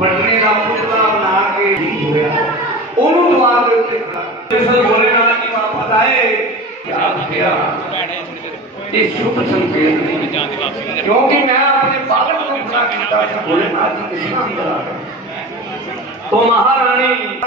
ਪਟਨੇ ਦਾ ਪੁੱਤਰਾ ਬਣਾ ਕੇ ਹੀ ਹੋਇਆ। ਉਹਨੂੰ ਦੁਆਰ ਦੇ ਉੱਤੇ ਖੜਾ। ਜਿਸ ਬੋਲੇ ਨਾਲ ਕੀ ਵਾਪਸ ਆਏ ਕਿਆ ਕਿਹਾ ਇਹ ਸ਼ੁਭ ਸੰਕੇਤ ਨਹੀਂ। ਕਿਉਂਕਿ ਮੈਂ ਆਪਣੇ ਬਾਲਕ ਨੂੰ ਖੜਾ ਕੀਤਾ ਬੋਲੇ ਨਾਲ ਜੀ ਕਿਸੇ ਨਾਮ ਦਾ ਮਹਾਰਾਣੀ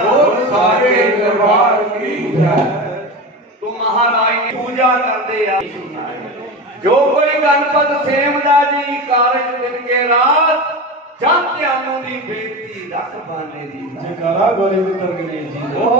ਹੋਰ ਸਾਰੇ ਦਰਬਾਰ ਕੀ ਹੈ? ਤੂੰ ਮਹਾਰਾਜ ਪੂਜਾ ਕਰਦੇ ਆ। ਜੋ ਕੋਈ ਗਣਪਤ ਸੇਵਦਾ ਜੀ, ਕਾਰਜ ਦਿਨ ਕੇ ਰਾਤ ਜਾਂ ਧਿਆਨੋਂ ਦੀ ਬੇਨਤੀ ਰੱਖ ਬਾਨੇ ਦੀ। ਜਕਾਰਾ ਗੋਰੇ ਮਿੱਤਰ ਗਣੇਸ਼ ਜੀ। ਦਾ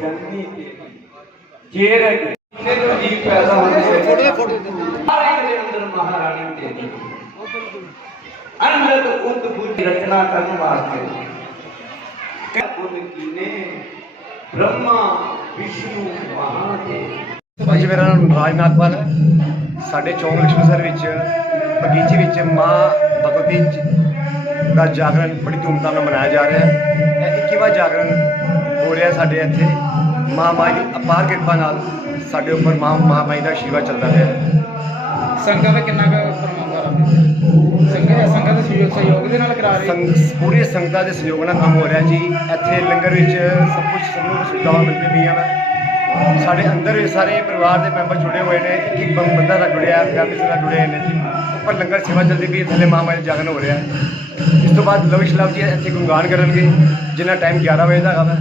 ਜਨਨੀ ਤੇਰੀ ਚੇਰਗ ਨੇ ਜੋ ਜੀਵ ਪੈਦਾ ਹੁੰਦੇ ਹਰ ਇੱਕ ਦੇ ਅੰਦਰ ਮਹਾਰਾਣੀ ਤੇਰੀ ਅੰਨਤ ਉਤ ਬੁੱਧ ਰਚਨਾ ਕਰਨ ਵਾਸਤੇ। ਕਹਿ ਗੁਣ ਕੀਨੇ ਬ੍ਰਹਮਾ ਵਿਸ਼ਨੂੰ ਮਹਾਦੇਵ। ਭਾਜੀ, ਮੇਰਾ ਨਾਮ ਰਾਜ ਨਾਗਪਾਲ ਹੈ। ਸਾਡੇ ਚੌਂਕ ਲక్ష్ਮੀਸਰ ਵਿੱਚ, ਬਗੀਚੇ ਵਿੱਚ ਮਾਂ ਭਗਵਤੀ ਦਾ ਜਾਗਰਣ ਬੜੀ ਧੂਮਧਾਮ ਨਾਲ ਮਨਾਇਆ ਜਾ ਰਿਹਾ ਹੈ। ਇਹ 21ਵਾਂ ਜਾਗਰਣ ਹੋ ਰਿਹਾ ਸਾਡੇ ਇੱਥੇ। ਮਾਂ ਮਾਈ ਦੀ ਅਪਾਰ ਕਿਰਪਾ ਨਾਲ ਸਾਡੇ ਉੱਪਰ ਮਾਂ ਮਾਂ ਮਾਈ ਦਾ ਸ਼ੀਵਾ ਚੱਲਦਾ ਹੈ। ਸੰਗਤ ਦਾ ਕਿੰਨਾ ਕੁ ਕਰਾਂਗੇ ਸੰਗਤ ਸੰਗਤ ਦੇ ਸਹਿਯੋਗ ਸਹਿਯੋਗ ਦੇ ਨਾਲ ਕਰਾ ਰਹੇ ਸੰਗ ਪੂਰੀ ਸੰਗਤਾਂ ਦੇ ਸਹਿਯੋਗ ਨਾਲ ਕੰਮ ਹੋ ਰਿਹਾ ਜੀ। ਇੱਥੇ ਲੰਗਰ ਵਿੱਚ ਸਭ ਕੁਝ ਸਭ ਨੂੰ ਸੁਵਿਧਾਵਾਂ ਮਿਲਦੀ ਪਈਆਂ ਨੇ ਸਾਡੇ ਅੰਦਰ ਵੀ ਸਾਰੇ ਪਰਿਵਾਰ ਦੇ ਮੈਂਬਰ ਜੁੜੇ ਹੋਏ ਨੇ ਇੱਕ ਇੱਕ ਬੰਦਾ ਦਾ ਜੁੜਿਆ ਫੈਮਿਲੀ ਨਾਲ ਜੁੜੇ ਹੋਏ ਨੇ ਜੀ। ਉੱਪਰ ਲੰਗਰ ਸੇਵਾ ਚੱਲਦੀ ਪਈ, ਥੱਲੇ ਮਾਂ ਮਾਈ ਹੋ ਰਿਹਾ। ਇਸ ਤੋਂ ਬਾਅਦ ਲਵਿਸ਼ ਲਵ ਜੀ ਇੱਥੇ ਗੁਣਗਾਨ ਕਰਨਗੇ, ਜਿੰਨਾ ਟਾਈਮ 11 ਵਜੇ ਦਾ ਹੈਗਾ